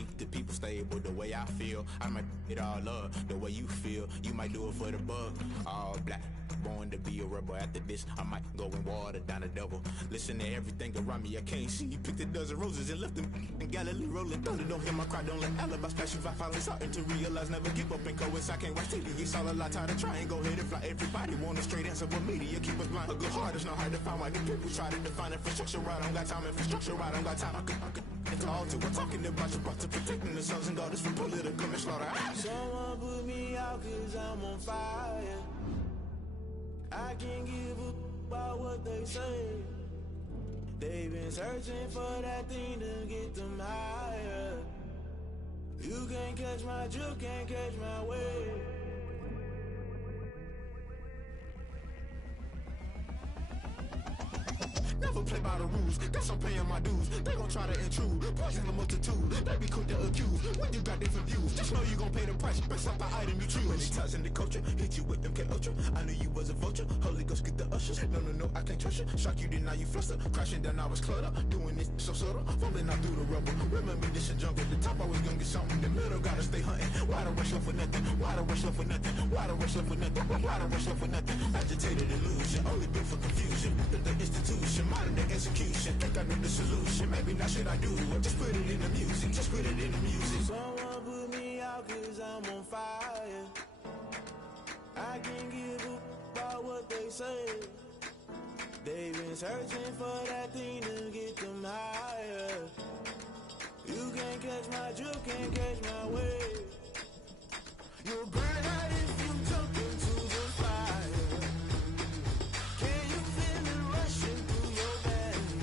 keep the people stable the way I feel. I might it all up the way you feel. You might do it for the bug. All black, born to be a rebel. After this, I might go and water down the devil. Listen to everything around me, I can't see. Picked a dozen roses and left them in Galilee rolling thunder. Don't hear my cry, don't let alibis pass you. I finally starting to realize, never give up and coincide. I can't watch TV, it's all a lot. Time to try and go ahead and fly. Everybody want a straight answer, but media keep us blind. A good heart is not hard to find. Why the people try to define infrastructure right? I don't got time. Infrastructure right, I don't got time. I could it's all to we're talking about your to protecting the sons and daughters from political slaughter. Someone put me out cause I'm on fire. I can't give a about what they say. They've been searching for that thing to get them higher. You can't catch my drift, can't catch my wave. Never play by the rules, guess I'm paying my dues. They gon' try to intrude, poison the multitude. They be quick to accuse, when you got different views. Just know you gon' pay the price, based off the item you choose. Many times in the culture, hit you with them K-Ultra. I knew you was a vulture, Holy Ghost get the ushers. No, I can't trust you. Shock you, then now you fluster. Crashing down, I was cluttered. Doing this so subtle, falling out through the rubble. Remember this a jungle, the top always gonna get something. The middle gotta stay hunting. Why the rush up for nothing? Why the rush up for nothing? Why the rush up for nothing? Why the rush up for nothing? Agitated illusion, only built for confusion. The institution, modern day execution. Think I know the solution. Maybe not should I do it? Just put it in the music. Just put it in the music. Someone put me out cause I'm on fire. I can't give a about what they say. They've been searching for that thing to get them higher. You can't catch my drift, can't catch my wave. You'll burn out if you jump into the fire. Can you feel it rushing through your veins?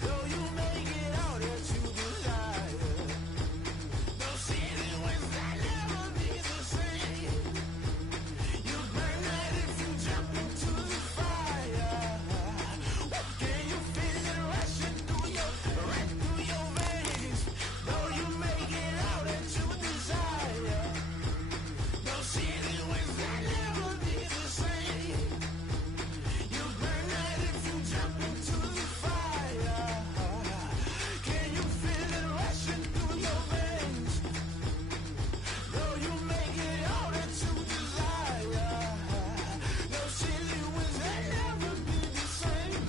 Though you make it out that you desire. Those city winds that never be the same. You burn out if you jump into the fire. Can you feel it rushing through your veins? Though you make it out that you desire. Those city winds that never be the same. You burn out if you jump into the fire. Can you feel it rushing through your veins? Though you make it out that you desire. Those silly winds that never be the same.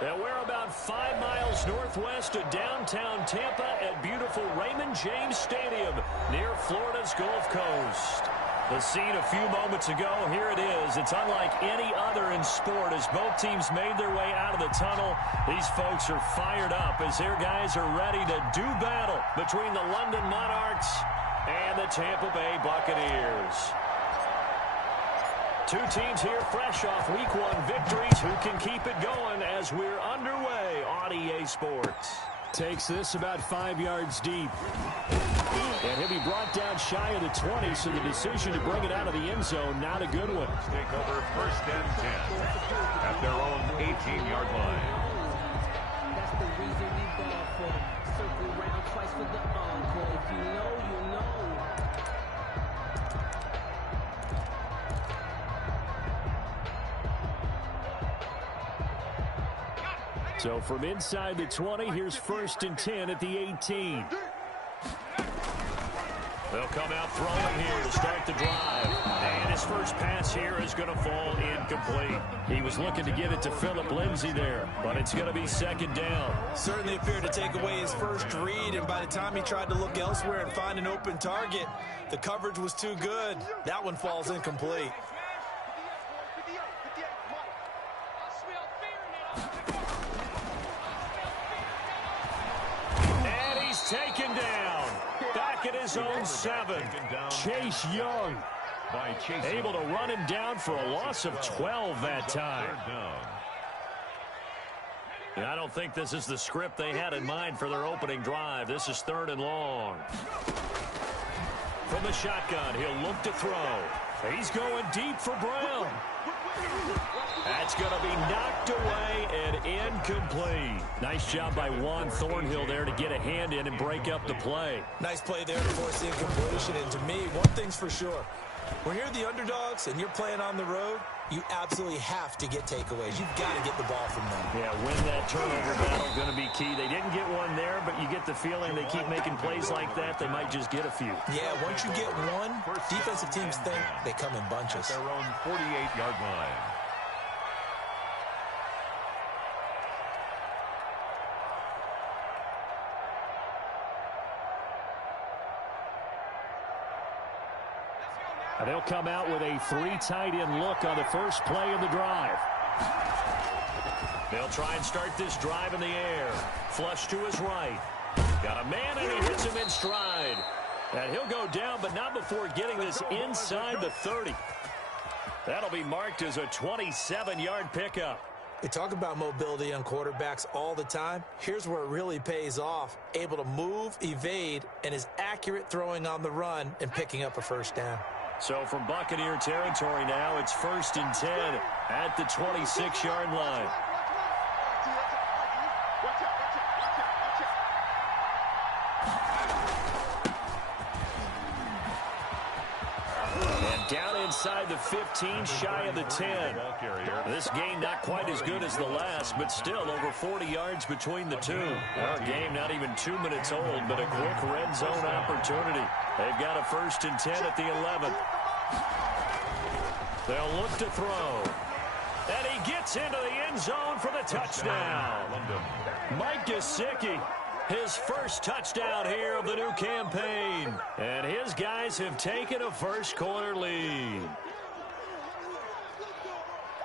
And we're about 5 miles northwest of downtown Tampa at beautiful Raymond James Stadium near Florida's Gulf Coast. The scene a few moments ago, here it is. It's unlike any other in sport as both teams made their way out of the tunnel. These folks are fired up as their guys are ready to do battle between the London Monarchs and the Tampa Bay Buccaneers. Two teams here fresh off Week 1 victories. Who can keep it going as we're underway on EA Sports? Takes this about 5 yards deep. And he'll be brought down shy of the 20, so the decision to bring it out of the end zone, not a good one. Take over 1st and 10 at their own 18-yard line. That's the reason we ball for. Circle round twice for the encore. If you know, you know. So from inside the 20, here's 1st and 10 at the 18. They'll come out throwing here to start the drive. And his first pass here is going to fall incomplete. He was looking to get it to Phillip Lindsay there, but it's going to be 2nd down. Certainly appeared to take away his first read, and by the time he tried to look elsewhere and find an open target, the coverage was too good. That one falls incomplete. And he's taken down. Back at his own 7. Chase Young. by chasing. Able to run him down for a loss of 12 that time. And I don't think this is the script they had in mind for their opening drive. This is 3rd and long. From the shotgun, he'll look to throw. He's going deep for Brown. That's going to be knocked away and incomplete. Nice job by Juan Thornhill there to get a hand in and break up the play. Nice play there to force the incompletion. And to me, one thing's for sure. When you're the underdogs and you're playing on the road, you absolutely have to get takeaways. You've got to get the ball from them. Yeah, win that turnover battle going to be key. They didn't get one there, but you get the feeling they keep making plays like that, they might just get a few. Yeah, once you get one, defensive teams think they come in bunches. At their own 48-yard line. And they'll come out with a 3 tight end look on the first play of the drive. They'll try and start this drive in the air. Flush to his right. Got a man, and he hits him in stride. And he'll go down, but not before getting this inside the 30. That'll be marked as a 27-yard pickup. We talk about mobility on quarterbacks all the time. Here's where it really pays off. Able to move, evade, and is accurate throwing on the run and picking up a first down. So from Buccaneer territory now, it's 1st and 10 at the 26-yard line. And down inside the 15, shy of the 10. This game not quite as good as the last, but still over 40 yards between the two. Our game not even 2 minutes old, but a quick red zone opportunity. They've got a 1st and 10 at the 11. They'll look to throw. And he gets into the end zone for the touchdown. Mike Gesicki, his first touchdown here of the new campaign. And his guys have taken a first-quarter lead.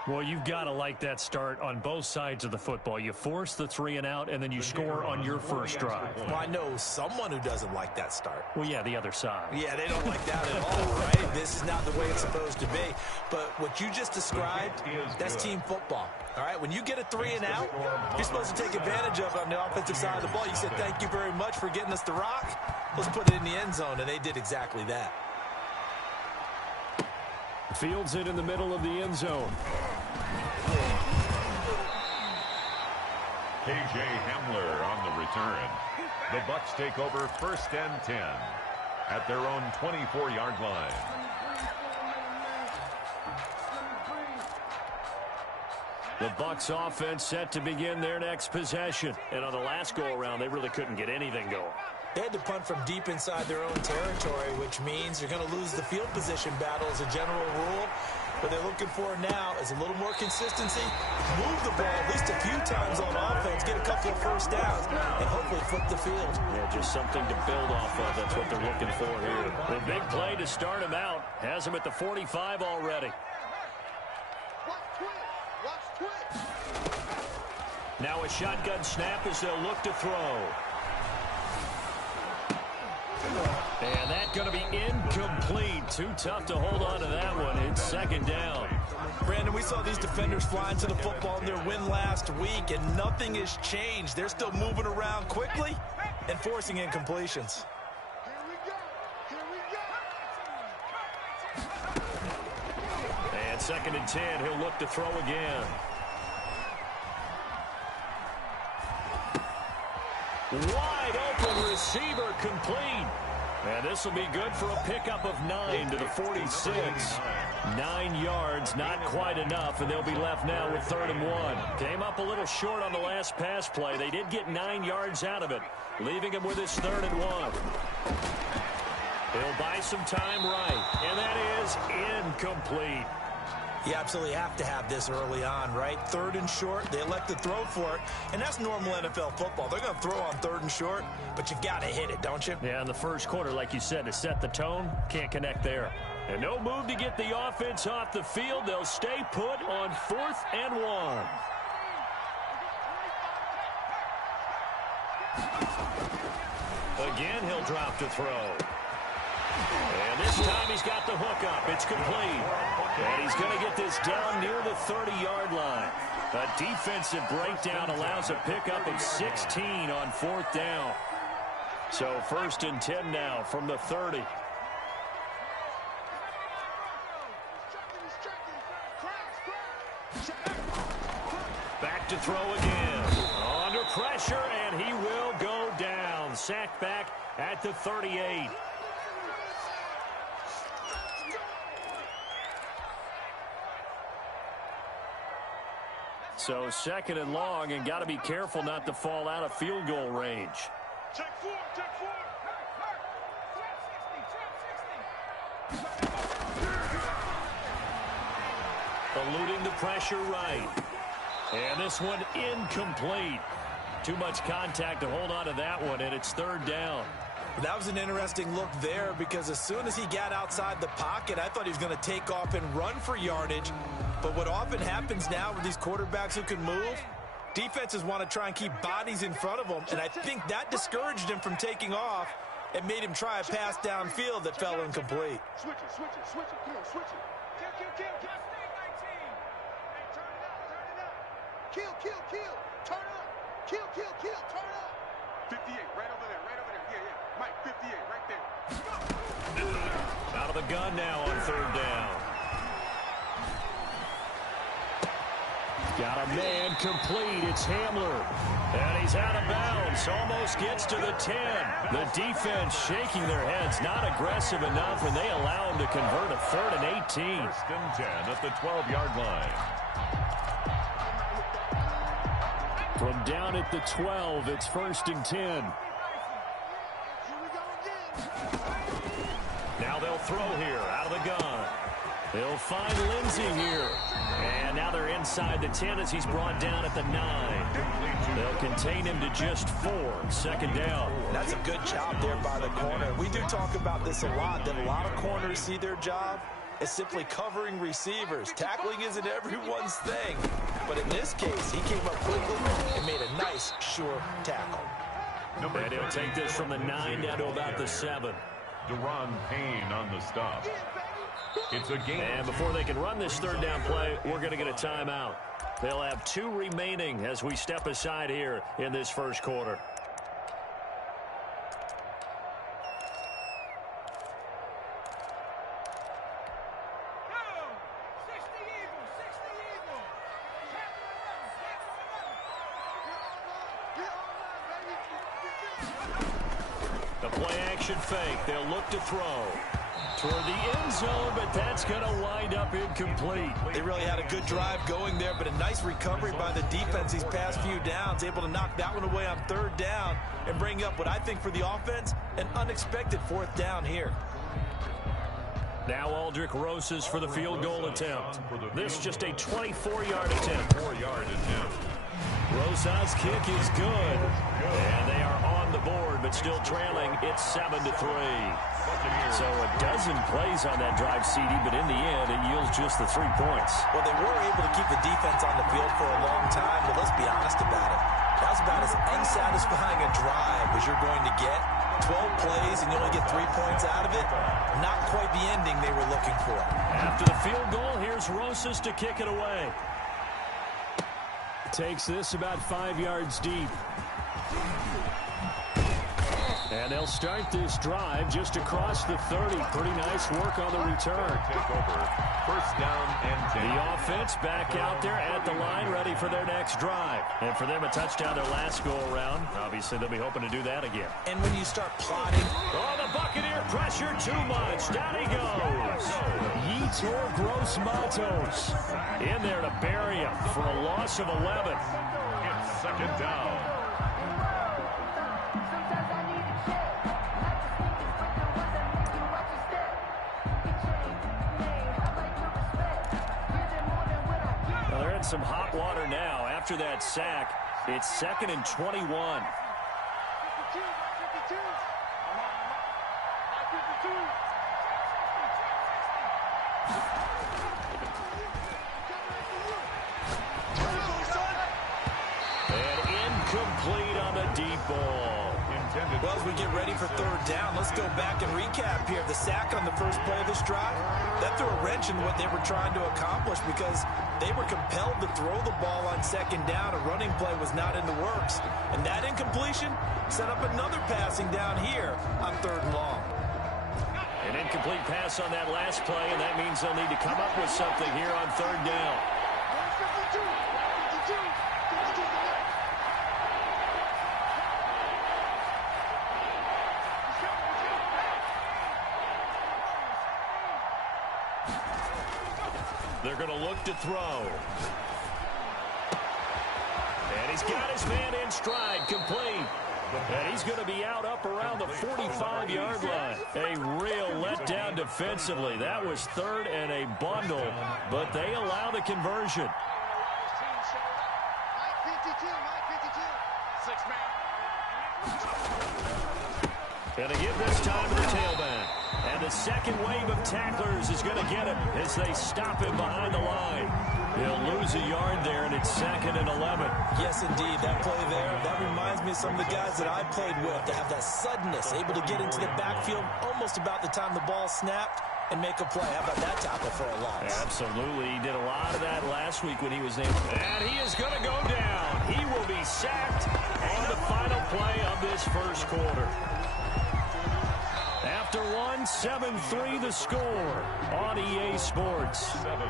Well, you've got to like that start on both sides of the football. You force the 3 and out, and then you score on your first drive. Well, I know someone who doesn't like that start. Well, yeah, the other side. Yeah, they don't like that at all, right? This is not the way it's supposed to be. But what you just described, that's team football. All right, when you get a 3 and out, you're supposed to take advantage of it on the offensive side of the ball. You said, thank you very much for getting us the rock. Let's put it in the end zone, and they did exactly that. Fields it in the middle of the end zone. K.J. Hamler on the return. The Bucs take over 1st and 10 at their own 24-yard line. The Bucs offense set to begin their next possession. And on the last go-around, they really couldn't get anything going. They had to punt from deep inside their own territory, which means you're going to lose the field position battle as a general rule. What they're looking for now is a little more consistency, move the ball at least a few times on offense, get a couple of first downs, and hopefully flip the field. Yeah, just something to build off of. That's what they're looking for here. The big play to start him out has him at the 45 already. Now a shotgun snap as they'll look to throw. And that's going to be incomplete. Too tough to hold on to that one. It's 2nd down. Brandon, we saw these defenders flying to the football in their win last week, and nothing has changed. They're still moving around quickly and forcing incompletions. And 2nd and 10. He'll look to throw again. Wide open receiver complete. And this will be good for a pickup of 9 to the 46. 9 yards, not quite enough, and they'll be left now with 3rd and 1. Came up a little short on the last pass play. They did get 9 yards out of it, leaving him with his 3rd and 1. He'll buy some time right, and that is incomplete. You absolutely have to have this early on, right? 3rd and short, they elect to throw for it, and that's normal NFL football. They're going to throw on 3rd and short, but you've got to hit it, don't you? Yeah, in the first quarter, like you said, to set the tone, can't connect there. And no move to get the offense off the field. They'll stay put on 4th and 1. Again, he'll drop to throw. And this time he's got the hook up. It's complete. And he's going to get this down near the 30-yard line. A defensive breakdown allows a pickup of 16 on 4th down. So 1st and 10 now from the 30. Back to throw again. Under pressure, and he will go down. Sacked back at the 38. So 2nd and long, and got to be careful not to fall out of field goal range. Check 4, check 4. Eluding the pressure right. And this one incomplete. Too much contact to hold on to that one, and it's 3rd down. That was an interesting look there because as soon as he got outside the pocket, I thought he was going to take off and run for yardage. But what often happens now with these quarterbacks who can move, defenses want to try and keep bodies in front of them, and I think that discouraged him from taking off and made him try a pass downfield that fell incomplete. Switch it, switch it, switch it. Come on, switch it. Kill, kill, kill. Just stay 19. Hey, turn it up, turn it up. Kill, kill, kill. Turn up. Kill, kill, kill. Turn up. 58, right over there, right over there. Yeah, yeah. Mike, 58, right there. Out of the gun now on 3rd down. Got a man complete. It's Hamler. And he's out of bounds. Almost gets to the 10. The defense shaking their heads. Not aggressive enough, and they allow him to convert a 3rd and 18. 1st and 10 at the 12-yard line. From down at the 12, it's 1st and 10. Now they'll throw here out of the gun. They'll find Lindsey here. And now they're inside the 10 as he's brought down at the 9. They'll contain him to just 4. 2nd down. That's a good job there by the corner. We do talk about this a lot, that a lot of corners see their job as simply covering receivers. Tackling isn't everyone's thing. But in this case, he came up quickly and made a nice, sure tackle. And he'll take this from the 9 down to about the 7. Deron Payne on the stop. It's a game. And before they can run this 3rd down play, we're going to get a timeout. They'll have 2 remaining as we step aside here in this 1st quarter. The play action fake. They'll look to throw toward the end zone, but that's going to wind up incomplete. They really had a good drive going there, but a nice recovery by the defense these past few downs, able to knock that one away on 3rd down and bring up what I think for the offense, an unexpected 4th down here. Now Aldrich Rosas for the field goal attempt. This just a 24-yard attempt. 4-yard attempt. Rosas' kick is good. And they are on the board, but still trailing. It's 7-3. So a dozen plays on that drive, CD, but in the end, it yields just the 3 points. Well, they were able to keep the defense on the field for a long time, but let's be honest about it. That was about as unsatisfying a drive as you're going to get. 12 plays and you only get 3 points out of it. Not quite the ending they were looking for. After the field goal, here's Rosas to kick it away. Takes this about 5 yards deep. And they'll start this drive just across the 30. Pretty nice work on the return. Take over. 1st down and 10. The offense back out there at the line, ready for their next drive. And for them, a touchdown their last go-around. Obviously, they'll be hoping to do that again. And when you start plotting... Oh, the Buccaneer pressure too much. Down he goes. Yetur Gross-Matos in there to bury him for a loss of 11. It's 2nd down. Some hot water now after that sack. It's 2nd and 21. Intended Well, as we get ready for third down, let's go back and recap here. The sack on the first play of this drive, that threw a wrench in what they were trying to accomplish because they were compelled to throw the ball on second down. A running play was not in the works. And that incompletion set up another passing down here on third and long. An incomplete pass on that last play, and that means they'll need to come up with something here on third down. They're going to look to throw. And he's got his man in stride, complete. And he's going to be out up around the 45-yard line. A real letdown defensively. That was third and a bundle, but they allow the conversion. And they give this time to the tailback. And the second wave of tacklers is going to get him as they stop him behind the line. He'll lose a yard there, and it's 2nd and 11. Yes, indeed. That play there, that reminds me of some of the guys that I played with that have that suddenness, able to get into the backfield almost about the time the ball snapped and make a play. How about that tackle for a loss? Absolutely. He did a lot of that last week when he was there. And he is going to go down. He will be sacked on the final play of this first quarter. After one, 7-3 the score on EA Sports. 7,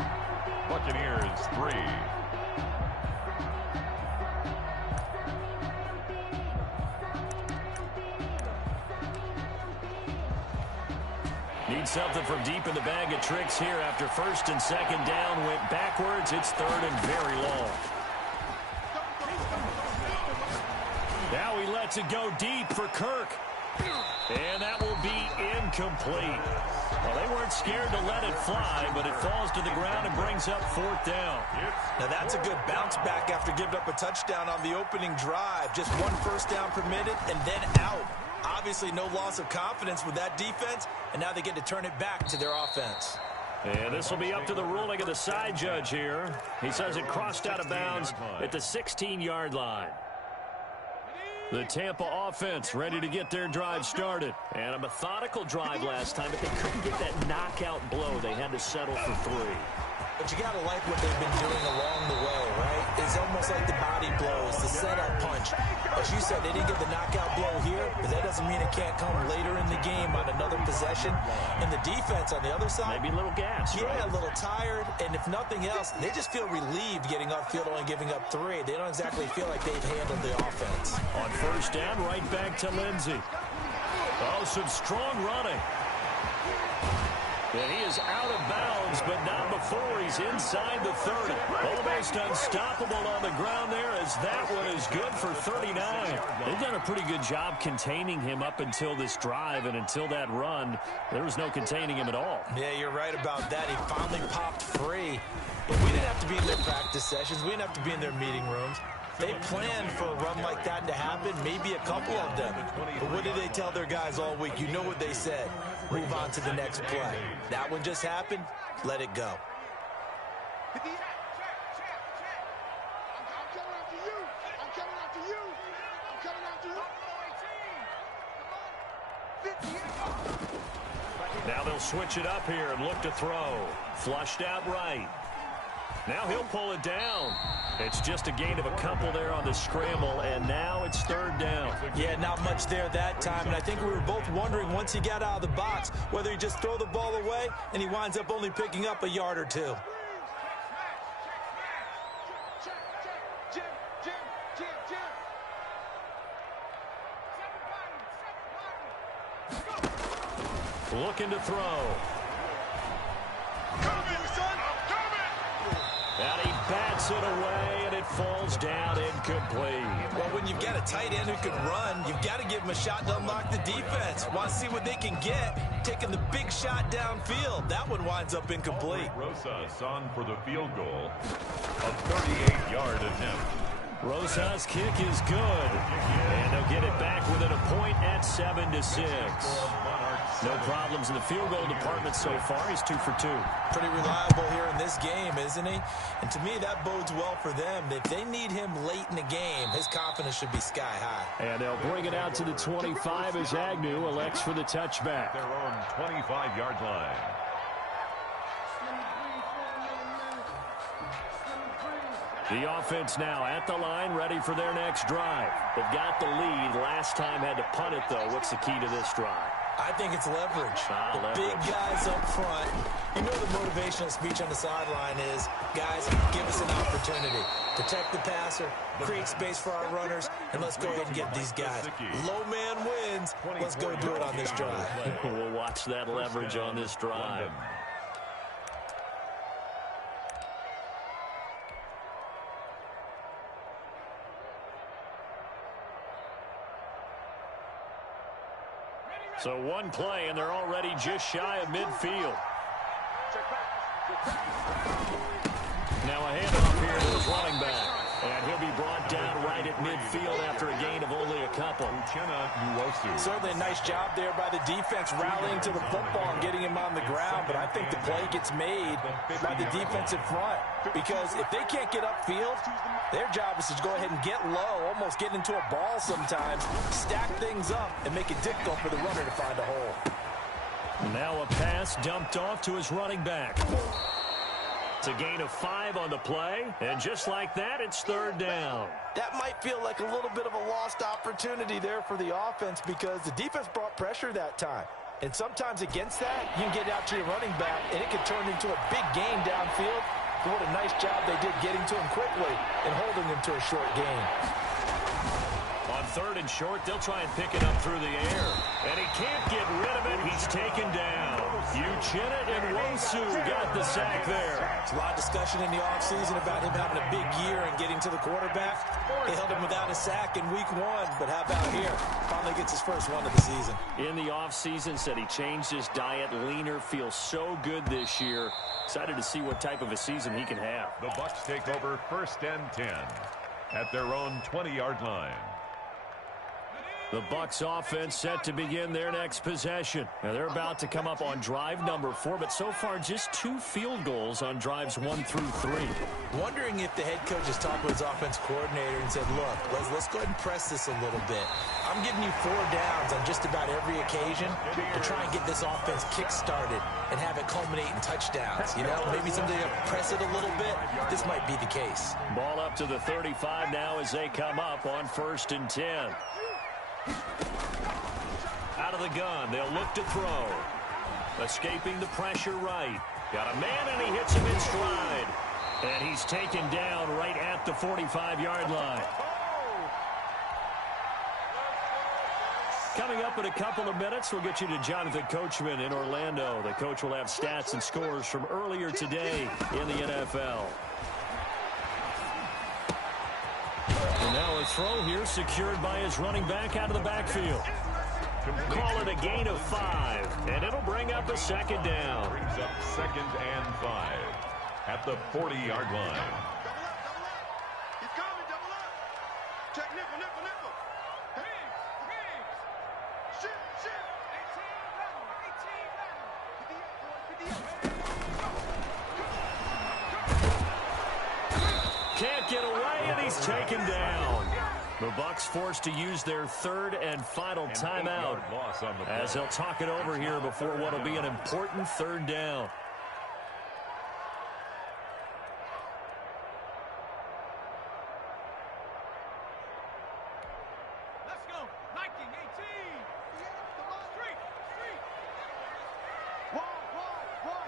Buccaneers 3. Need something from deep in the bag of tricks here after first and second down went backwards. It's third and very long. Now he lets it go deep for Kirk. And that will be incomplete. Well, they weren't scared to let it fly, but it falls to the ground and brings up fourth down. Now that's a good bounce back after giving up a touchdown on the opening drive. Just one first down permitted and then out. Obviously no loss of confidence with that defense, and now they get to turn it back to their offense. And this will be up to the ruling of the side judge here. He says it crossed out of bounds at the 16-yard line. The Tampa offense ready to get their drive started. And a methodical drive last time, but they couldn't get that knockout blow. They had to settle for 3. But you got to like what they've been doing along the way, right? It's almost like the body blows, the setup punch. As you said, they didn't get the knockout blow here, but that doesn't mean it can't come later in the game on another possession. And the defense on the other side, maybe a little gas, yeah, right? A little tired. And if nothing else, they just feel relieved getting upfield and giving up 3. They don't exactly feel like they've handled the offense. On first down, right back to Lindsey. Oh, some strong running. And he is out of bounds, but not before he's inside the 30. Almost unstoppable on the ground there, as that one is good for 39. They've done a pretty good job containing him up until this drive, and until that run, there was no containing him at all. Yeah, you're right about that. He finally popped free. But we didn't have to be in their practice sessions. We didn't have to be in their meeting rooms. They planned for a run like that to happen, maybe a couple of them. But what did they tell their guys all week? You know what they said. Move on to the next play. That one just happened. Let it go. I'm coming after you. I'm coming after you. I'm coming after you. Now they'll switch it up here and look to throw. Flushed out right. Now he'll pull it down. It's just a gain of a couple there on the scramble, and now it's third down. Yeah, not much there that time, and I think we were both wondering once he got out of the box whether he just throw the ball away and he winds up only picking up a yard or 2. Looking to throw. And he bats it away, and it falls down incomplete. Well, when you've got a tight end who can run, you've got to give him a shot to unlock the defense. Want to see what they can get, taking the big shot downfield. That one winds up incomplete. Rosas on for the field goal. A 38-yard attempt. Rosas' kick is good. And they'll get it back within a point at 7-6. Monarchs No problems in the field goal department so far. He's 2 for 2. Pretty reliable here in this game, isn't he? And to me, that bodes well for them. If they need him late in the game, his confidence should be sky high. And they'll bring it out to the 25 as Agnew elects for the touchback. Their own 25-yard line. The offense now at the line, ready for their next drive. They've got the lead. Last time had to punt it, though. What's the key to this drive? I think it's leverage. Leverage. Big guys up front. You know the motivational speech on the sideline is, guys, give us an opportunity. Protect the passer, create space for our runners, and let's go ahead and get these guys. Low man wins. Let's go do it on this drive. We'll watch that leverage on this drive. So one play, and they're already just shy of midfield. Now a handoff here to his running back. And he'll be brought down right at midfield after a gain of only a couple. Certainly a nice job there by the defense rallying to the football and getting him on the ground. But I think the play gets made by the defensive front. Because if they can't get upfield, their job is to go ahead and get low, almost get into a ball sometimes, stack things up, and make it difficult for the runner to find a hole. Now a pass dumped off to his running back. It's a gain of 5 on the play, and just like that, it's third down. That might feel like a little bit of a lost opportunity there for the offense because the defense brought pressure that time. And sometimes against that, you can get out to your running back, and it can turn into a big gain downfield. But what a nice job they did getting to him quickly and holding him to a short gain. On third and short, they'll try and pick it up through the air. And he can't get rid of it. He's taken down. Uchenna and Wosu got the sack there. There's a lot of discussion in the offseason about him having a big year and getting to the quarterback. They held him without a sack in week 1, but how about here? Finally gets his first one of the season. In the offseason, said he changed his diet, leaner, feels so good this year. Excited to see what type of a season he can have. The Bucs take over 1st and 10 at their own 20-yard line. The Bucs offense set to begin their next possession. Now they're about to come up on drive number 4, but so far just 2 field goals on drives 1 through 3. Wondering if the head coach has talked with his offense coordinator and said, look, let's go ahead and press this a little bit. I'm giving you 4 downs on just about every occasion to try and get this offense kick-started and have it culminate in touchdowns. You know, maybe someday to press it a little bit. This might be the case. Ball up to the 35 now as they come up on 1st and 10. Out of the gun, they'll look to throw. Escaping the pressure right. Got a man, and he hits him in stride. And he's taken down right at the 45-yard line. Coming up in a couple of minutes, we'll get you to Jonathan Coachman in Orlando. The coach will have stats and scores from earlier today in the NFL. And now a throw here secured by his running back out of the backfield. Call it a gain of 5, and it'll bring up a 2nd down. Brings up 2nd and 5 at the 40-yard line. He's coming, double up. Check nickel, nickel, nickel. Shift. 18. Can't get away, and he's taken down. The Bucs forced to use their 3rd and final timeout as they'll talk it over here before what will be an important 3rd down. Let's go. 19, 18. Street. Wide.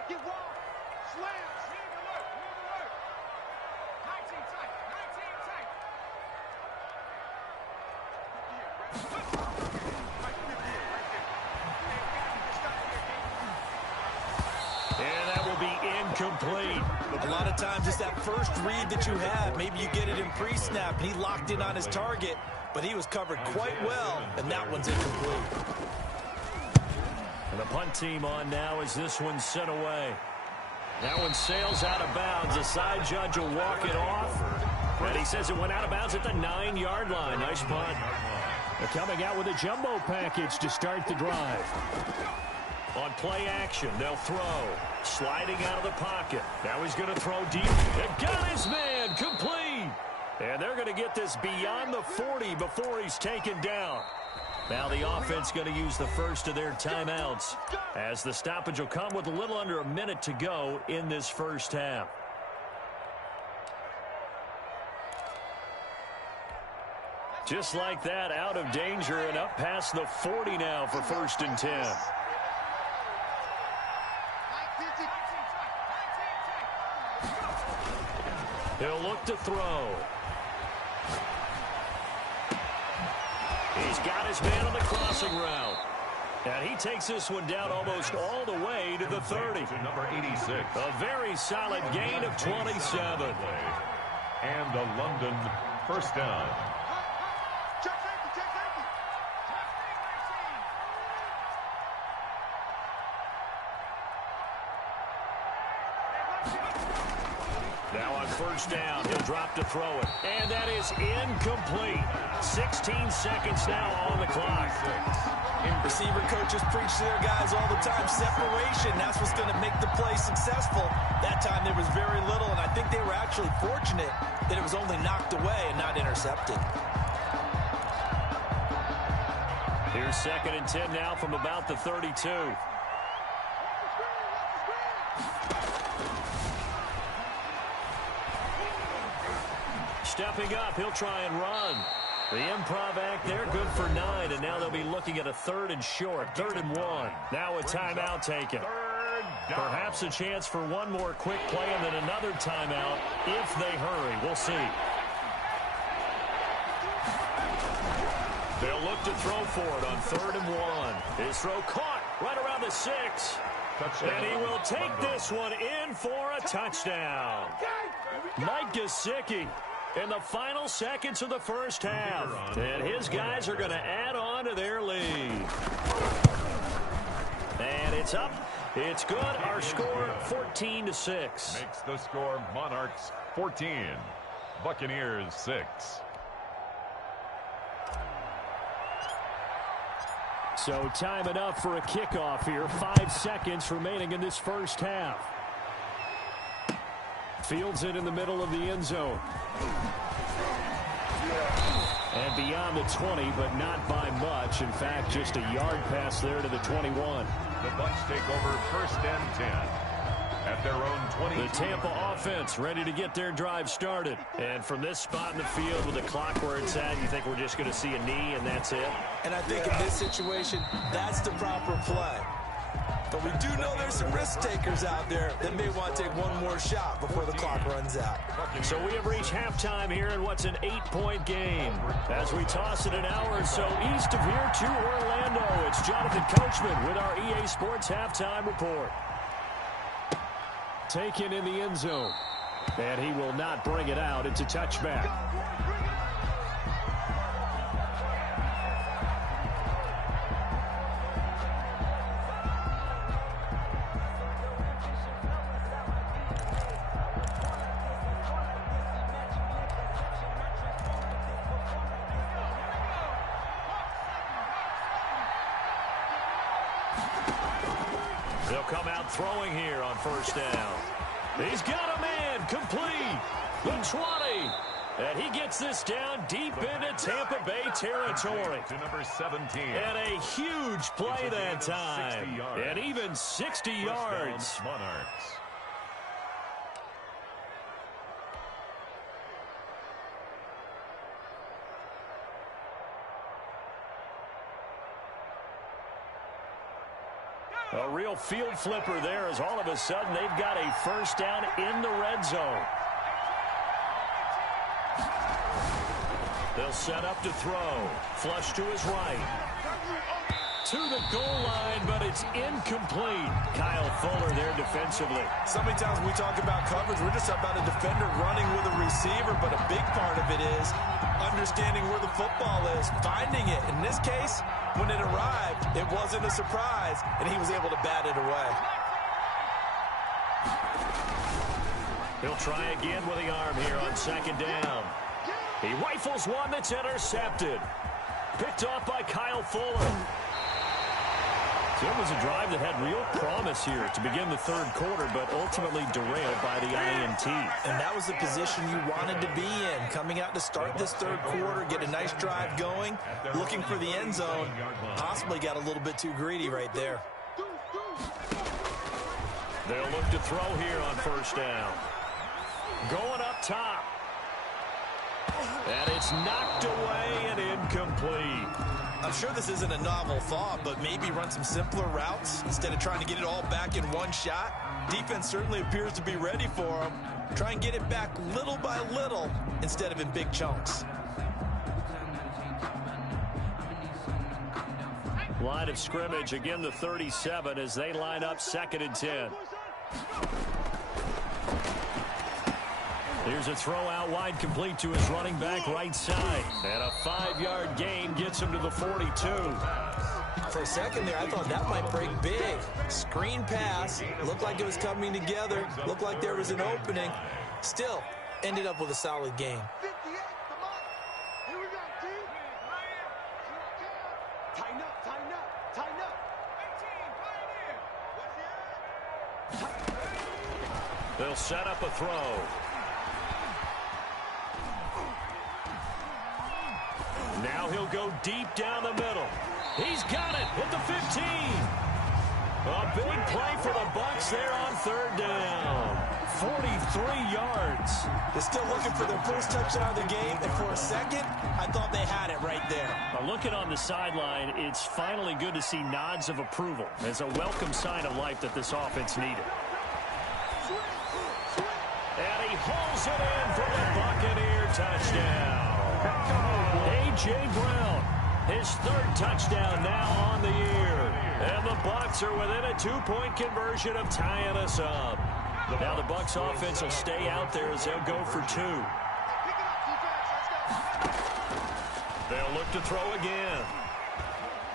Get wide. Slam. Leave the work. 19 tight. And that will be incomplete. A lot of times it's that first read that you have. Maybe you get it in pre-snap, and he locked in on his target, but he was covered quite well, and that one's incomplete. And the punt team on now as this one's sent away. That one sails out of bounds. The side judge will walk it off. And he says it went out of bounds at the 9-yard line. Nice punt. They're coming out with a jumbo package to start the drive. On play action, they'll throw. Sliding out of the pocket. Now he's going to throw deep. And got his man complete. And they're going to get this beyond the 40 before he's taken down. Now the offense going to use the first of their timeouts, as the stoppage will come with a little under a minute to go in this first half. Just like that, out of danger and up past the 40 now for 1st and 10. He'll look to throw. He's got his man on the crossing route. And he takes this one down almost all the way to the 30. To number 86. A very solid gain of 27. And a London first down. Now on 1st down, he'll drop to throw it. And that is incomplete. 16 seconds now on the clock. Receiver coaches preach to their guys all the time. Separation, that's what's going to make the play successful. That time there was very little, and I think they were actually fortunate that it was only knocked away and not intercepted. Here's 2nd and 10 now from about the 32. Stepping up, he'll try and run. The improv act there, good for 9, and now they'll be looking at a 3rd and short, 3rd and 1. Now a timeout taken. Perhaps a chance for one more quick play and then another timeout if they hurry. We'll see. They'll look to throw for it on 3rd and 1. His throw caught right around the 6. And he will take this one in for a touchdown. Mike Gesicki in the final seconds of the first half. And his guys are going to add on to their lead. And it's up. It's good. Our score 14-6. Makes the score Monarchs 14. Buccaneers 6. So time enough for a kickoff here. 5 seconds remaining in this first half. Fields it in the middle of the end zone. And beyond the 20, but not by much. In fact, just a yard pass there to the 21. The Bucs take over 1st and 10 at their own 20. The Tampa offense ready to get their drive started. And from this spot in the field with the clock where it's at, you think we're just going to see a knee and that's it? And I think in this situation, that's the proper play. But we do know there's some risk takers out there that may want to take one more shot before the clock runs out. So we have reached halftime here in what's an 8-point game. As we toss it an hour or so east of here to Orlando, it's Jonathan Coachman with our EA Sports Halftime Report. Taken in the end zone. And he will not bring it out. It's a touchback. They'll come out throwing here on 1st down. He's got a man complete. The 20. And he gets this down deep into Tampa Bay territory. To number 17. And a huge play that time. And even 60 yards. Monarchs. A real field flipper there as all of a sudden they've got a 1st down in the red zone. They'll set up to throw. Flush to his right. To the goal line, but it's incomplete. Kyle Fuller there defensively. So many times when we talk about coverage, we're just about a defender running with a receiver, but a big part of it is understanding where the football is, finding it. In this case, when it arrived, it wasn't a surprise, and he was able to bat it away. He'll try again with the arm here on 2nd down. He rifles one that's intercepted. Picked off by Kyle Fuller. So it was a drive that had real promise here to begin the third quarter, but ultimately derailed by the INT. And that was the position you wanted to be in, coming out to start this third quarter, get a nice drive going, looking for the end zone, possibly got a little bit too greedy right there. They'll look to throw here on first down. Going up top. And it's knocked away and incomplete. I'm sure this isn't a novel thought, but maybe run some simpler routes instead of trying to get it all back in one shot. Defense certainly appears to be ready for him. Try and get it back little by little instead of in big chunks. Line of scrimmage, again the 37 as they line up 2nd and 10. Here's a throw out wide, complete to his running back right side. And a 5-yard gain gets him to the 42. For a second there, I thought that might break big. Screen pass, looked like it was coming together, looked like there was an opening. Still, ended up with a solid gain. 58, come on. Here we go, D. Tighten up, tighten up, tighten up. 18, pioneer. They'll set up a throw. Now he'll go deep down the middle. He's got it at the 15. A big play for the Bucs there on 3rd down. 43 yards. They're still looking for their first touchdown of the game, and for a second, I thought they had it right there. Looking on the sideline, it's finally good to see nods of approval as a welcome sign of life that this offense needed. And he hauls it in for the Buccaneer touchdown. A.J. Brown, his 3rd touchdown now on the year. And the Bucs are within a 2-point conversion of tying us up. Now the Bucs offense will stay out there as they'll go for 2. They'll look to throw again.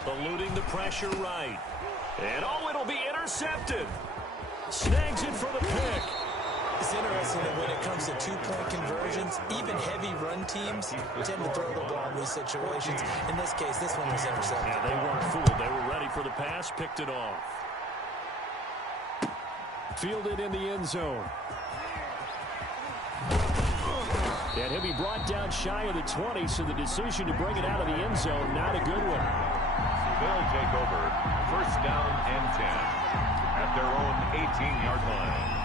Eluding the pressure right. And it'll be intercepted. Snags it for the pick. It's interesting that when it comes to 2-point conversions, even heavy run teams tend to throw the ball in these situations. In this case, this one was intercepted. Yeah, they weren't fooled. They were ready for the pass, picked it off. Fielded in the end zone. And he'll be brought down shy of the 20, so the decision to bring it out of the end zone, not a good one. They'll take over 1st down and 10 at their own 18-yard line.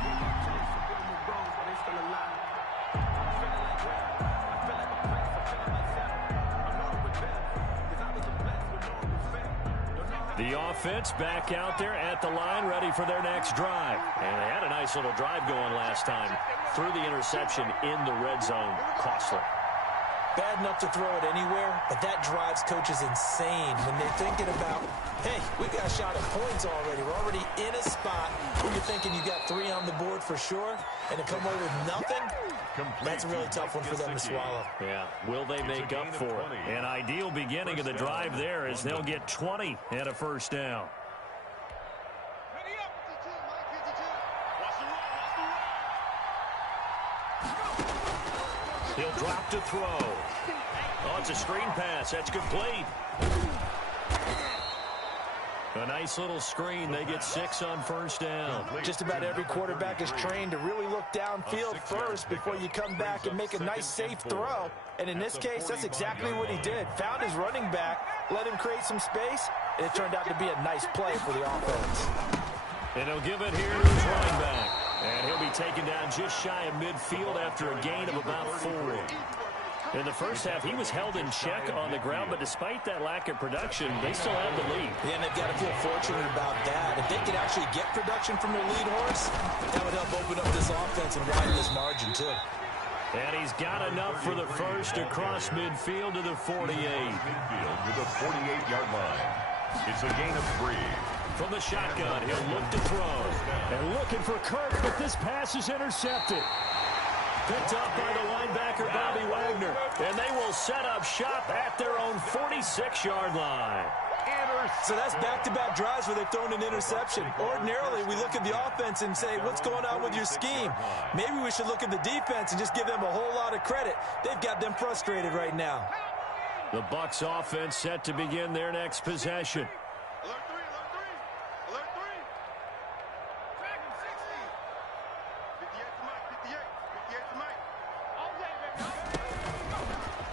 The offense back out there at the line, ready for their next drive. And they had a nice little drive going last time. Threw the interception in the red zone. Costly. Bad enough to throw it anywhere, but that drives coaches insane when they're thinking about, hey, we got a shot at points already. We're already in a spot where you're thinking you got 3 on the board for sure, and to come away with nothing, that's a really tough one for them to swallow. Yeah, will they make up for it? An ideal beginning of the drive there as they'll get 20 and a 1st down. He'll drop to throw. Oh, it's a screen pass. That's complete. A nice little screen. They get 6 on 1st down. Just about every quarterback is trained to really look downfield first before you come back and make a nice, safe throw. And in this case, that's exactly what he did. Found his running back, let him create some space, and it turned out to be a nice play for the offense. And he'll give it here to his running back. And he'll be taken down just shy of midfield after a gain of about 4. In the first half, he was held in check on the ground, but despite that lack of production, they still have the lead. Yeah, and they've got to feel fortunate about that. If they could actually get production from their lead horse, that would help open up this offense and widen this margin, too. And he's got enough for the first across midfield to the 48. Midfield to the 48-yard line. It's a gain of 3. From the shotgun, he'll look to throw. And looking for Kirk, but this pass is intercepted. Picked up by the linebacker, Bobby Wagner. And they will set up shop at their own 46-yard line. So that's back-to-back drives where they've thrown an interception. Ordinarily, we look at the offense and say, what's going on with your scheme? Maybe we should look at the defense and just give them a whole lot of credit. They've got them frustrated right now. The Bucs offense set to begin their next possession.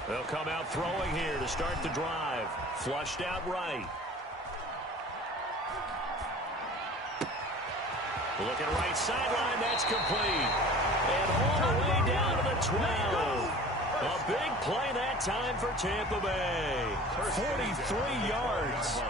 They'll come out throwing here to start the drive. Flushed out right. Looking right sideline, that's complete. And all the way down to the 12. A big play that time for Tampa Bay. 43 yards.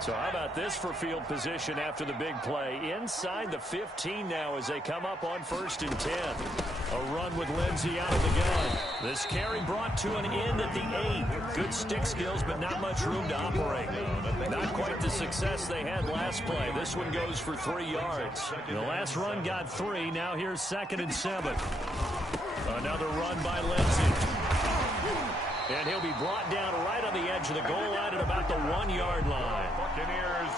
So how about this for field position after the big play? Inside the 15 now as they come up on 1st and 10. A run with Lindsey out of the gun. This carry brought to an end at the 8. Good stick skills, but not much room to operate. Not quite the success they had last play. This one goes for 3 yards. The last run got 3. Now here's 2nd and 7. Another run by Lindsey. And he'll be brought down right on the edge of the goal line at about the 1-yard line.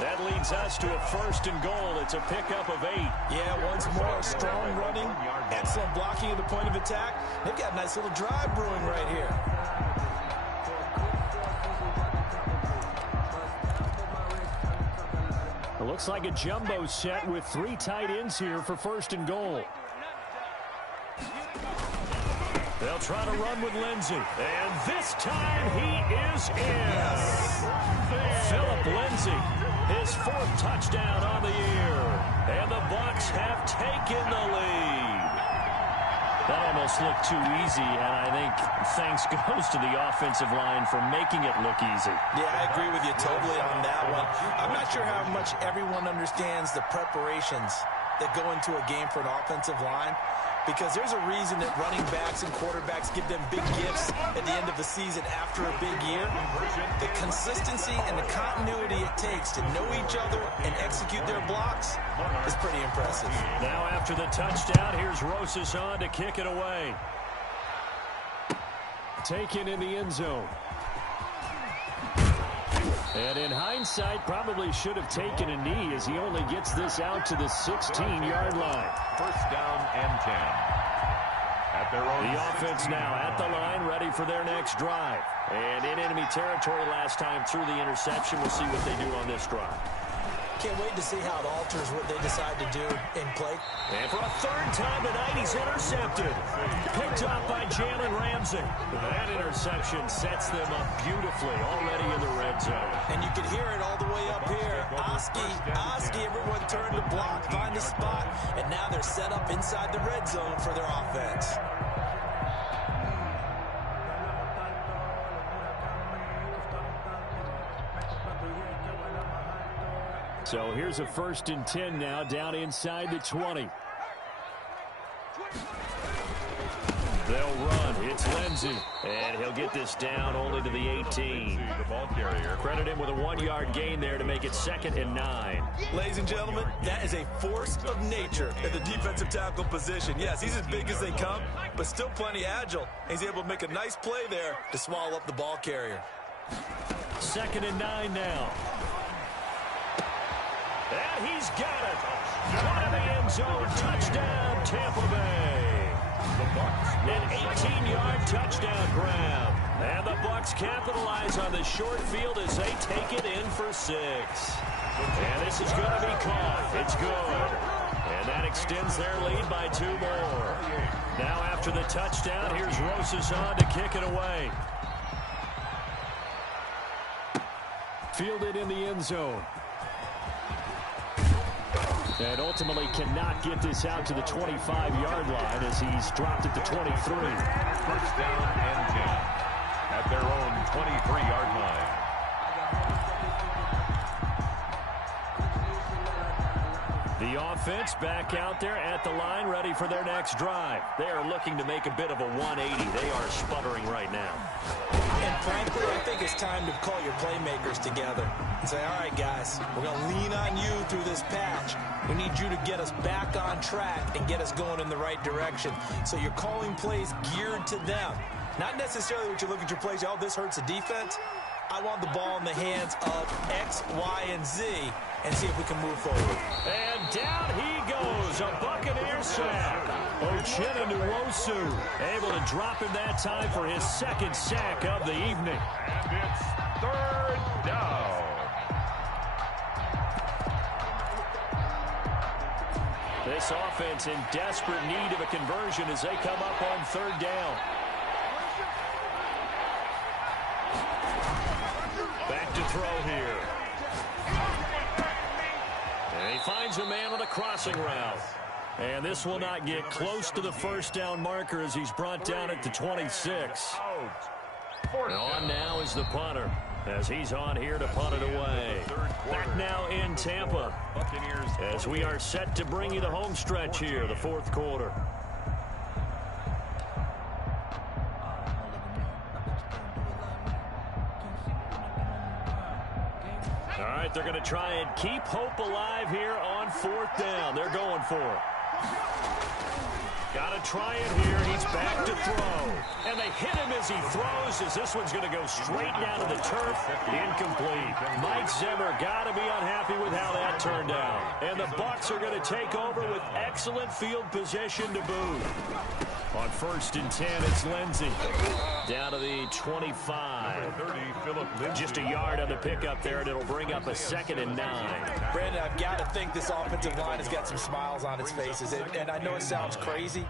That leads us to a 1st and goal. It's a pickup of 8. Yeah, once more, strong running, excellent blocking at the point of attack. They've got a nice little drive brewing right here. It looks like a jumbo set with 3 tight ends here for 1st and goal. They'll try to run with Lindsey. And this time he is in. Philip Lindsey, his 4th touchdown on the year. And the Bucs have taken the lead. That almost looked too easy, and I think thanks goes to the offensive line for making it look easy. Yeah, I agree with you totally on that one. I'm not sure how much everyone understands the preparations that go into a game for an offensive line, because there's a reason that running backs and quarterbacks give them big gifts at the end of the season after a big year. The consistency and the continuity it takes to know each other and execute their blocks is pretty impressive. Now after the touchdown, here's Rosas on to kick it away. Taken in the end zone. And in hindsight, probably should have taken a knee as he only gets this out to the 16-yard line. 1st down and 10. At their own the offense now at the line, ready for their next drive. And in enemy territory last time through the interception. We'll see what they do on this drive. Can't wait to see how it alters what they decide to do in play. And for a 3rd time tonight, he's intercepted. Picked up by Jalen Ramsey. That interception sets them up beautifully already in the red zone. And you can hear it all the way up here. Oski, everyone turned to block, find a spot, and now they're set up inside the red zone for their offense. So here's a 1st and 10 now down inside the 20. They'll run. It's Lindsey. And he'll get this down only to the 18. The ball carrier. Credit him with a 1-yard gain there to make it 2nd and 9. Ladies and gentlemen, that is a force of nature at the defensive tackle position. Yes, he's as big as they come, but still plenty agile. He's able to make a nice play there to swallow up the ball carrier. 2nd and 9 now. And he's got it. Out of the end zone. Touchdown, Tampa Bay. An 18-yard touchdown grab. And the Bucs capitalize on the short field as they take it in for 6. And this is going to be caught. It's good. And that extends their lead by 2 more. Now after the touchdown, here's Rosas on to kick it away. Fielded in the end zone. And ultimately cannot get this out to the 25-yard line as he's dropped at the 23. 1st down and 10 at their own 23-yard line. The offense back out there at the line, ready for their next drive. They are looking to make a bit of a 180. They are sputtering right now. And frankly, I think it's time to call your playmakers together and say, all right, guys, we're going to lean on you through this patch. We need you to get us back on track and get us going in the right direction. So you're calling plays geared to them. Not necessarily what you look at your plays, oh, this hurts the defense. I want the ball in the hands of X, Y, and Z and see if we can move forward. And down he goes, a Buccaneer sack. Uchenna Nwosu able to drop him that time for his 2nd sack of the evening. And it's 3rd down. This offense in desperate need of a conversion as they come up on third down. Back to throw here. And he finds a man on a crossing route. And this will not get close to the first down marker as he's brought down at the 26. And on now is the punter as he's on here to punt it away. Back now in Tampa as we are set to bring you the home stretch here, the fourth quarter. All right, they're going to try and keep hope alive here on fourth down. They're going for it. Got to try it here. He's back to throw. And they hit him as he throws, as this one's going to go straight down to the turf. Incomplete. Mike Zimmer got to be unhappy with how that turned out. And the Bucs are going to take over with excellent field position to boot. On 1st and 10, it's Lindsey. Down to the 25. Just a yard on the pickup there, and it'll bring up a 2nd and 9. Brandon, I've got to think this offensive line has got some smiles on its faces. And I know it sounds crazy,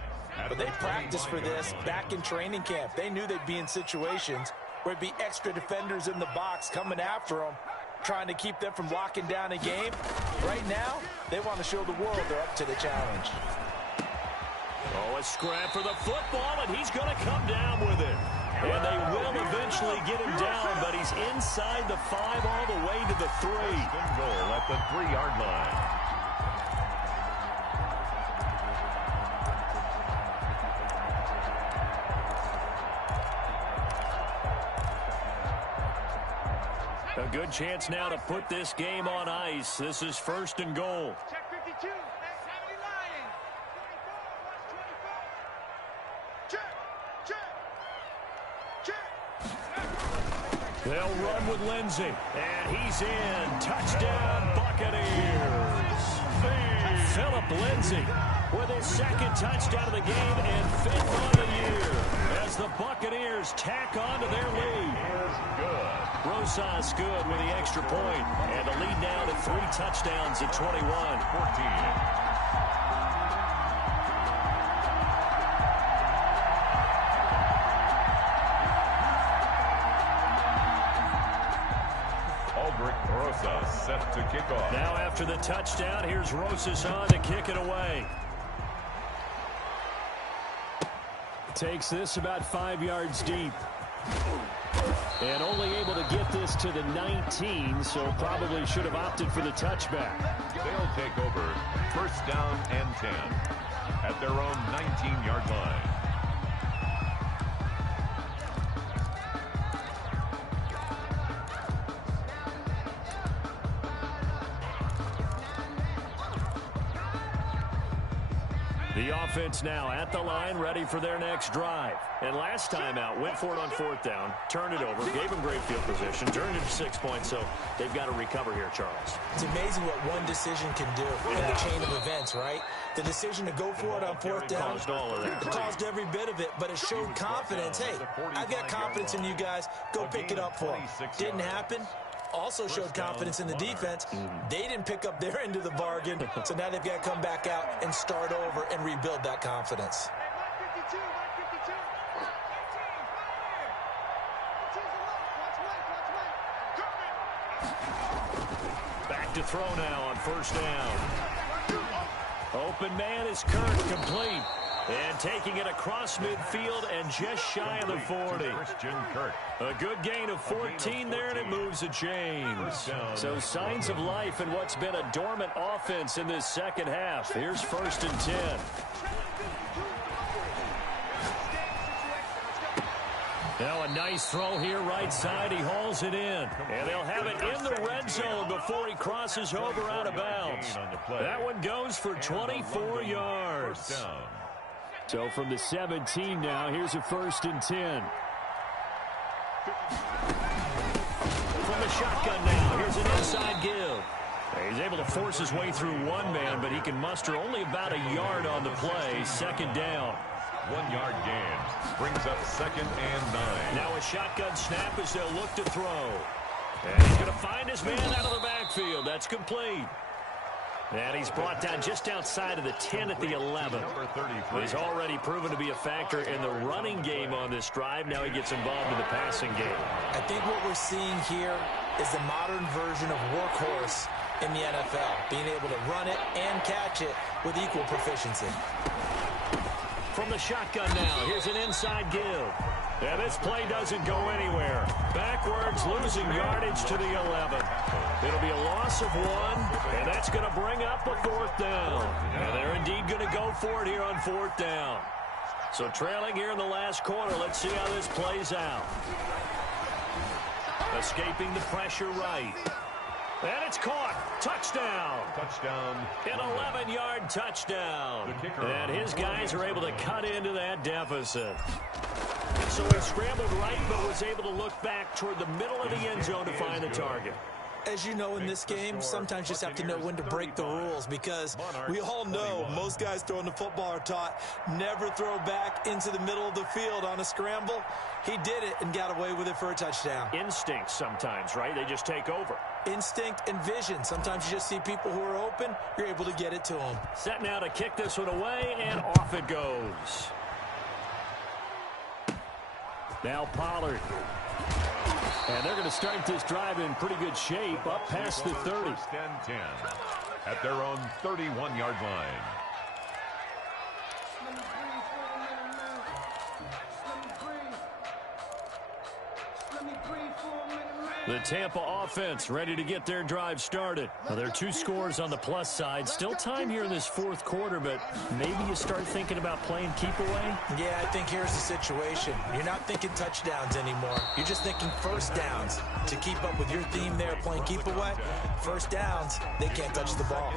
but they practiced for this back in training camp. They knew they'd be in situations where it'd be extra defenders in the box coming after them, trying to keep them from locking down a game. Right now, they want to show the world they're up to the challenge. Oh, a scrap for the football, and he's going to come down with it. And they will eventually get him down, but he's inside the 5 all the way to the 3. Goal at the 3-yard line. A good chance now to put this game on ice. This is 1st and goal. Check 52. That's Heavily Lying. 24. Check. They'll run with Lindsey. And he's in. Touchdown, Buccaneers. Philip Lindsey with his 2nd touchdown of the game and 5th on the year as the Buccaneers tack on to their lead. Rosas good with the extra point, and the lead now to 3 touchdowns at 21-14. Set to kick off. Now after the touchdown, here's Rosas on to kick it away. Takes this about 5 yards deep. And only able to get this to the 19, so probably should have opted for the touchback. They'll take over 1st down and 10 at their own 19-yard line. The offense now at the line, ready for their next drive. And last time out, went for it on 4th down, turned it over, gave them great field position, turned it to 6 points, so they've got to recover here, Charles. It's amazing what one decision can do in the chain of events, right? The decision to go for it on 4th down caused all of that. caused every bit of it, but it showed confidence. Hey, I've got confidence in you guys. Go pick it up for them. Didn't happen. Also showed confidence in the defense. They didn't pick up their end of the bargain, so now they've got to come back out and start over and rebuild that confidence. Back to throw now on 1st down. Open man is Kirk, complete. And taking it across midfield and just shy of the 40. Christian Kirk. A good gain of 14 there, and it moves to James. So signs of life in what's been a dormant offense in this 2nd half. Here's 1st and 10. Now a nice throw here right side. He hauls it in. And they'll have it in the red zone before he crosses over out of bounds. That one goes for 24 yards. So from the 17 now, here's a 1st and 10. From the shotgun now, here's an inside give. He's able to force his way through one man, but he can muster only about a yard on the play. 2nd down. 1-yard gain brings up 2nd and 9. Now a shotgun snap as they'll look to throw. And he's going to find his man out of the backfield. That's complete. And he's brought down just outside of the 10 at the 11. He's already proven to be a factor in the running game on this drive. Now he gets involved in the passing game. I think what we're seeing here is the modern version of workhorse in the NFL, being able to run it and catch it with equal proficiency. From the shotgun now, here's an inside give. And this play doesn't go anywhere. Backwards, losing yardage to the 11. It'll be a loss of 1, and that's going to bring up a 4th down. And they're indeed going to go for it here on 4th down. So trailing here in the last quarter, let's see how this plays out. Escaping the pressure right. And it's caught. Touchdown. Touchdown. An 11-yard touchdown. And his guys are able to cut into that deficit. So he scrambled right, but was able to look back toward the middle of the end zone to find the target. As you know, in this game, sometimes you just have to know when to break the rules, because we all know most guys throwing the football are taught never throw back into the middle of the field on a scramble. He did it and got away with it for a touchdown. Instinct sometimes, right? They just take over. Instinct and vision. Sometimes you just see people who are open, you're able to get it to them. Set now to kick this one away, and off it goes. Now Pollard. And they're going to start this drive in pretty good shape, up past the 30. 1st and 10 at their own 31-yard line. The Tampa offense ready to get their drive started. Now, there are 2 scores on the plus side. Still time here in this 4th quarter, but maybe you start thinking about playing keep away? Yeah, I think here's the situation. You're not thinking touchdowns anymore. You're just thinking first downs. To keep up with your theme there, playing keep away, first downs, they can't touch the ball.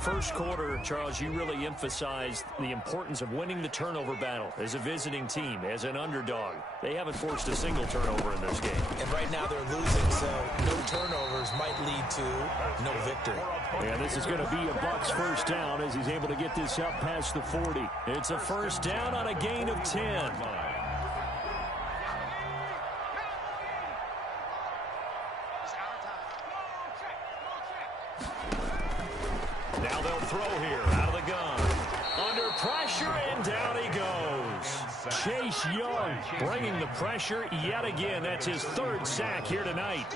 First quarter, Charles, you really emphasized the importance of winning the turnover battle as a visiting team, as an underdog. They haven't forced a single turnover in this game. And right now they're losing, so no turnovers might lead to no victory. And this is going to be a Bucs first down as he's able to get this up past the 40. It's a first down on a gain of 10. Now they'll throw here out of the gun. Under pressure, and down he goes. Chase Young bringing the pressure yet again. That's his 3rd sack here tonight.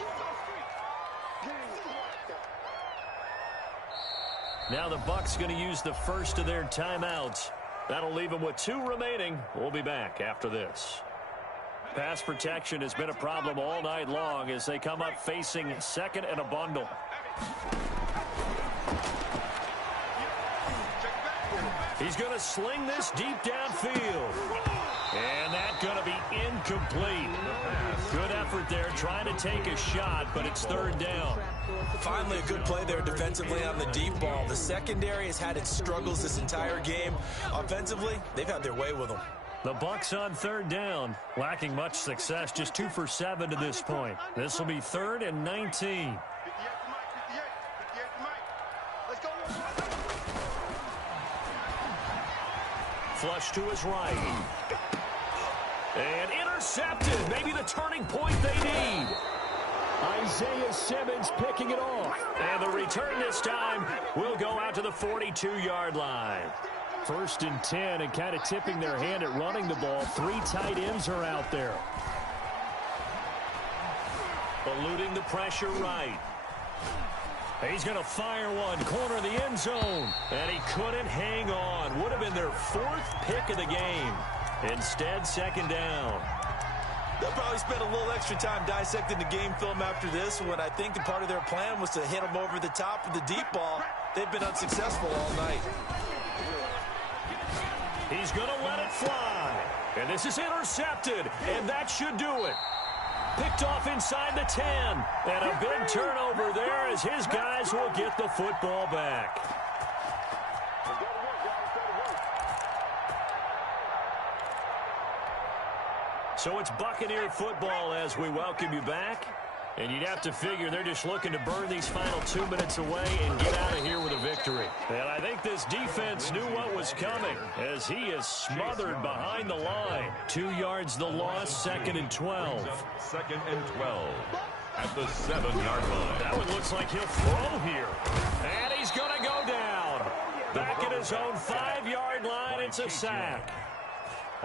Now the Bucs going to use the first of their timeouts. That'll leave them with 2 remaining. We'll be back after this. Pass protection has been a problem all night long as they come up facing 2nd and a bundle. He's going to sling this deep downfield. And that's going to be incomplete. Good effort there trying to take a shot, but it's 3rd down. Finally, a good play there defensively on the deep ball. The secondary has had its struggles this entire game. Offensively, they've had their way with them. The Bucs on 3rd down, lacking much success, just 2 for 7 to this point. This will be 3rd and 19. Flush to his right. And intercepted. Maybe the turning point they need. Isaiah Simmons picking it off. And the return this time will go out to the 42-yard line. 1st and 10, and kind of tipping their hand at running the ball. 3 tight ends are out there. Eluding the pressure right. He's going to fire one, corner of the end zone. And he couldn't hang on. Would have been their 4th pick of the game. Instead, 2nd down. They'll probably spend a little extra time dissecting the game film after this, when I think the part of their plan was to hit them over the top of the deep ball. They've been unsuccessful all night. He's going to let it fly. And this is intercepted, and that should do it. Picked off inside the 10. And a big turnover there as his guys will get the football back. So it's Buccaneer football as we welcome you back. And you'd have to figure they're just looking to burn these final 2 minutes away and get out of here with a victory. And I think this defense knew what was coming as he is smothered behind the line. 2 yards the loss, 2nd and 12. 2nd and 12 at the 7-yard line. That one looks like he'll throw here. And he's going to go his own 5-yard line. It's a sack.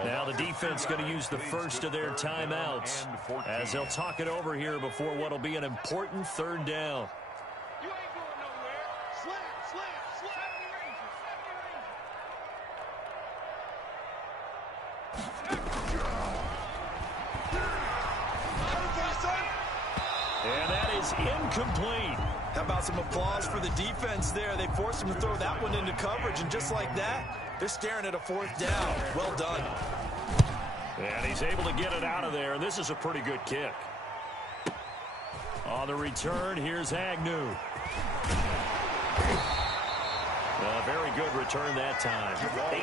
Now the defense going to use the first of their timeouts as they'll talk it over here before what will be an important third down. You ain't going nowhere. Slam, slam, slam. And that is incomplete. How about some applause for the defense there? They forced him to throw that one into coverage, and just like that, they're staring at a fourth down. Well done. And he's able to get it out of there, and this is a pretty good kick. On the return, here's Agnew. A very good return that time.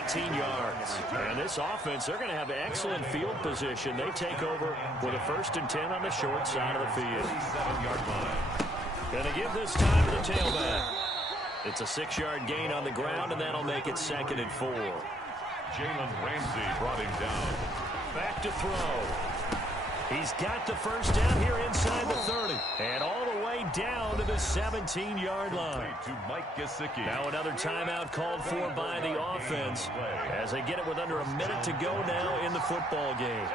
18 yards. And this offense, they're going to have excellent field position. They take over with a 1st and 10 on the short side of the field. Going to give this time to the tailback. It's a 6-yard gain on the ground, and that'll make it 2nd and 4. Jalen Ramsey brought him down. Back to throw. He's got the first down here inside the 30. And all the way down to the 17-yard line. To Mike Gesicki. Now another timeout called for by the offense as they get it with under a minute to go now in the football game.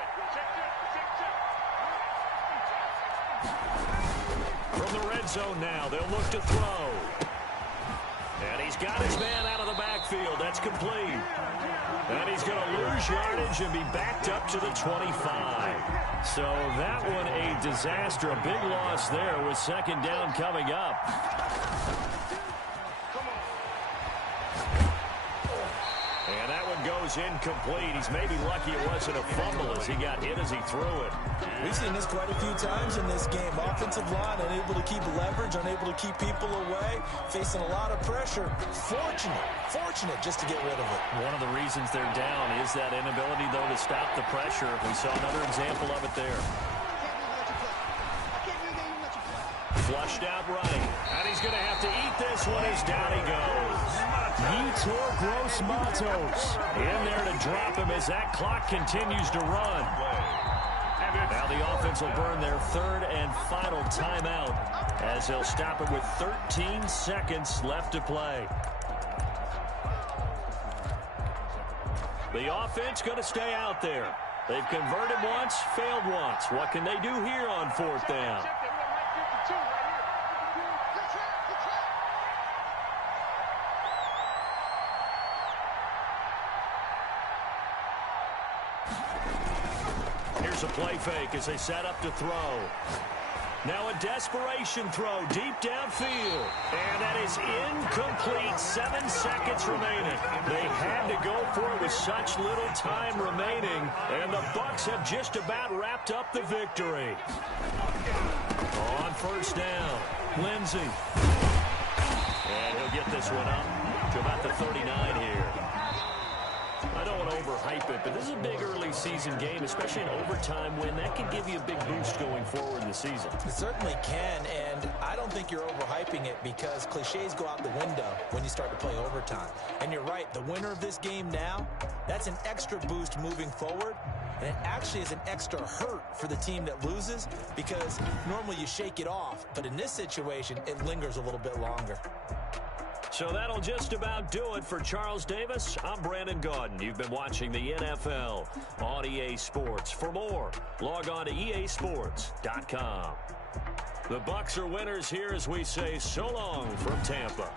From the red zone now, they'll look to throw. And he's got his man out of the backfield. That's complete. And he's going to lose yardage and be backed up to the 25. So that one a disaster. A big loss there with 2nd down coming up. And that one goes incomplete. He's maybe lucky it wasn't a fumble as he got hit as he threw it. We've seen this quite a few times in this game. Offensive line unable to keep leverage, unable to keep people away, facing a lot of pressure. Fortunate just to get rid of it. One of the reasons they're down is that inability, though, to stop the pressure. We saw another example of it there. Flushed out right. And he's going to have to eat this one as down he goes. Yetur Gross-Matos in there to drop him as that clock continues to run. Now the offense will burn their 3rd and final timeout as they'll stop it with 13 seconds left to play. The offense going to stay out there. They've converted once, failed once. What can they do here on 4th down? Here's a play fake as they set up to throw. Now a desperation throw deep downfield. And that is incomplete. 7 seconds remaining. They had to go for it with such little time remaining. And the Bucs have just about wrapped up the victory. On 1st down, Lindsey. And he'll get this one up to about the 39 here. I don't want to overhype it, but this is a big early season game, especially an overtime win. That can give you a big boost going forward in the season. It certainly can, and I don't think you're overhyping it because cliches go out the window when you start to play overtime. And you're right, the winner of this game now, that's an extra boost moving forward, and it actually is an extra hurt for the team that loses because normally you shake it off, but in this situation, it lingers a little bit longer. So that'll just about do it for Charles Davis. I'm Brandon Gaudin. You've been watching the NFL on EA Sports. For more, log on to easports.com. The Bucs are winners here as we say so long from Tampa.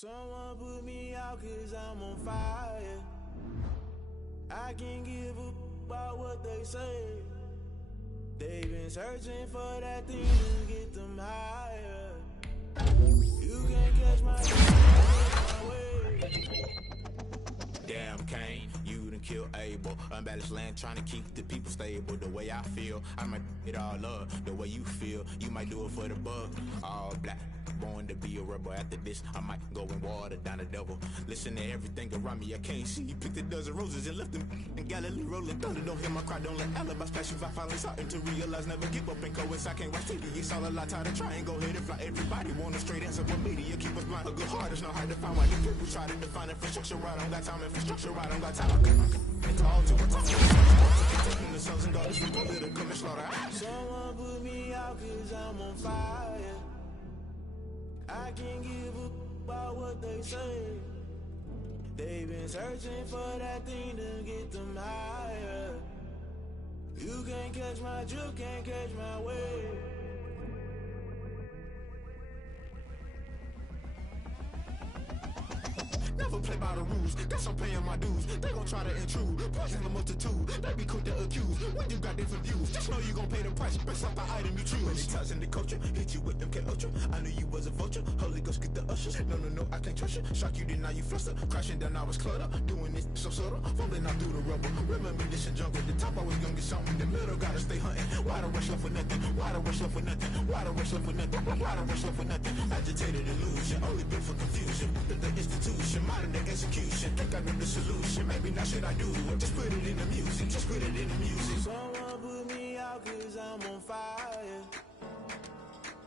Someone put me out 'cause I'm on fire. I can't give up about what they say. They've been searching for that thing to get them higher. You can't catch my way. Damn Kane, you done killed Abel. Unbalanced land trying to keep the people stable. The way I feel, I might it all up. The way you feel, you might do it for the buck. All black, born to be a rebel. After this, I might go and water down the devil. Listen to everything around me, I can't see. Picked a dozen roses and left them in Galilee rolling thunder. Don't hear my cry, don't let alibis flash. If I finally starting to realize, never give up and coincide. I can't watch TV, it's all a lot. Time to try and go ahead and fly. Everybody want a straight answer, but media keep us blind. A good heart is not hard to find. Why these people try to define infrastructure right? I don't got time. Infrastructure right, I don't got time. It's all to a taking the sons and daughters from political and slaughter. Someone put me out 'cause I'm on fire. I can't give a about what they say. They've been searching for that thing to get them higher. You can't catch my drift, can't catch my wave. Never play by the rules, guess I'm paying my dues. They gon' try to intrude, poison the multitude. They be quick to accuse, when you got different views. Just know you gon' pay the price, based off the item you choose. Many times in the culture, hit you with MK Ultra. I knew you was a vulture, Holy Ghost get the ushers. No, I can't trust you. Shock you, then now you fluster. Crashing down, I was clutter. Doing this so subtle, fumbling out through the rubble. Remember this in jungle, the top always gonna get something. In the middle, gotta stay hunting. Why the rush left for nothing? Why the rush left for nothing? Why the rush left for nothing? Why the rush left for nothing? Agitated illusion, only built for confusion. The institution, modern day execution. Think I know the solution. Maybe not should I do it? Just put it in the music. Just put it in the music. Someone put me out 'cause I'm on fire.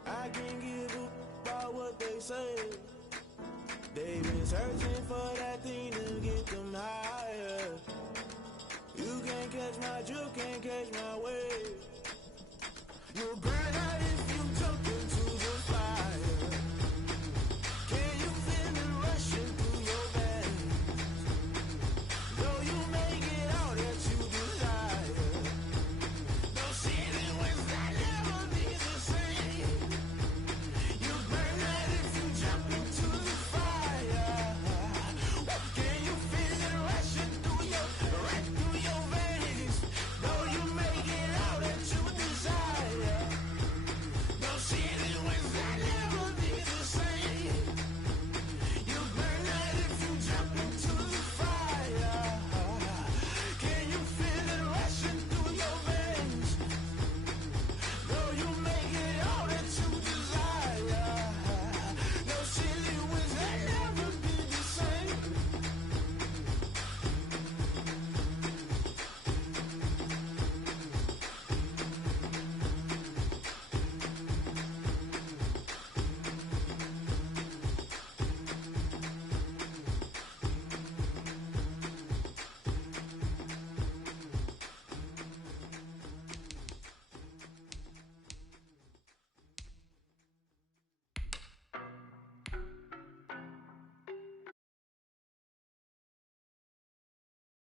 I can't give a about what they say. They've been searching for that thing to get them higher. You can't catch my drift, can't catch my wave. You're burning out in